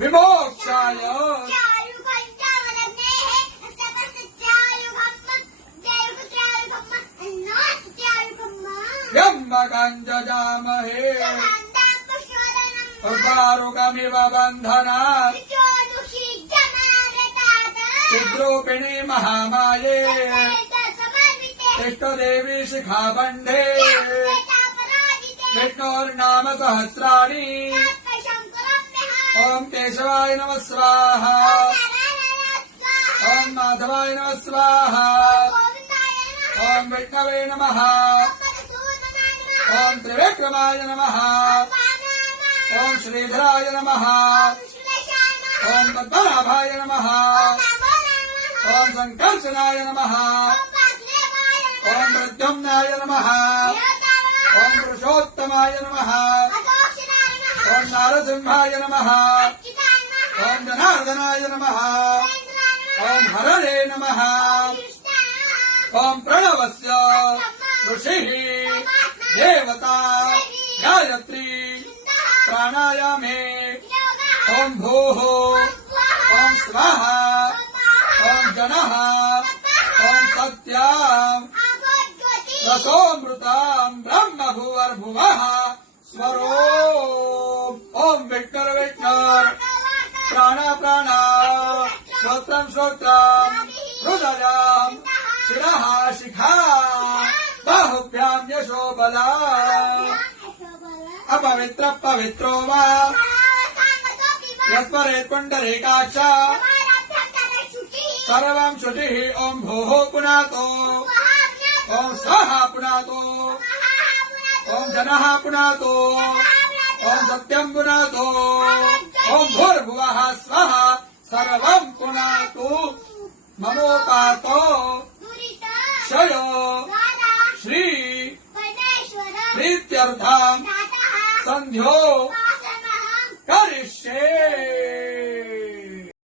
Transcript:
विमोक्षाय जजामहे उर्वारुकमिव बन्धनात् चिद्रूपिणी महामाये तिष्ठदेवी शिखाबन्धे विष्णोर्नाम सहस्राणि ओम केशवाय नमः स्वाहा ओम माधवाय नमः स्वाहा ओम विष्णवे नमः ओम त्रिविक्रमाय नमः ओम श्रीधराय नमः ओम पद्मनाभाय नमः ओम संकर्षणाय नमः ओम प्रद्युम्नाय नमः ओम पुरुषोत्तमाय नमः ओम नारसिंहाय नमः ओम जनार्दनाय नमः ओम हरणे नमः ओम प्रणवस्य ऋषिः देवता गायत्री प्राणायामे ओम भूः ओम स्वाहा ओम जनः ओम सत्याम् रसोऽमृतम् ब्रह्म भुवर्भुवः स्वरो ओम विष्णुर विष्णुर प्राण प्राण श्रोत्रम् श्रोत्रम् हृदयम् शिरः शिखा बाहुभ्याम् यशो बला अपवित्र पवित्रो वा यस्मरेत् पुण्डरीकाक्ष सर्वम् शुचिः ओम भूः पुनातो ओम स्वाहा पुनातो ओम जनः पुनातो ओम सत्यम् पुनातो ओम भूर्भुवः स्वः सर्वम् पुनातु ममोपातो क्षयो श्री प्रीत्यर्थम् सन्ध्यो करिष्ये।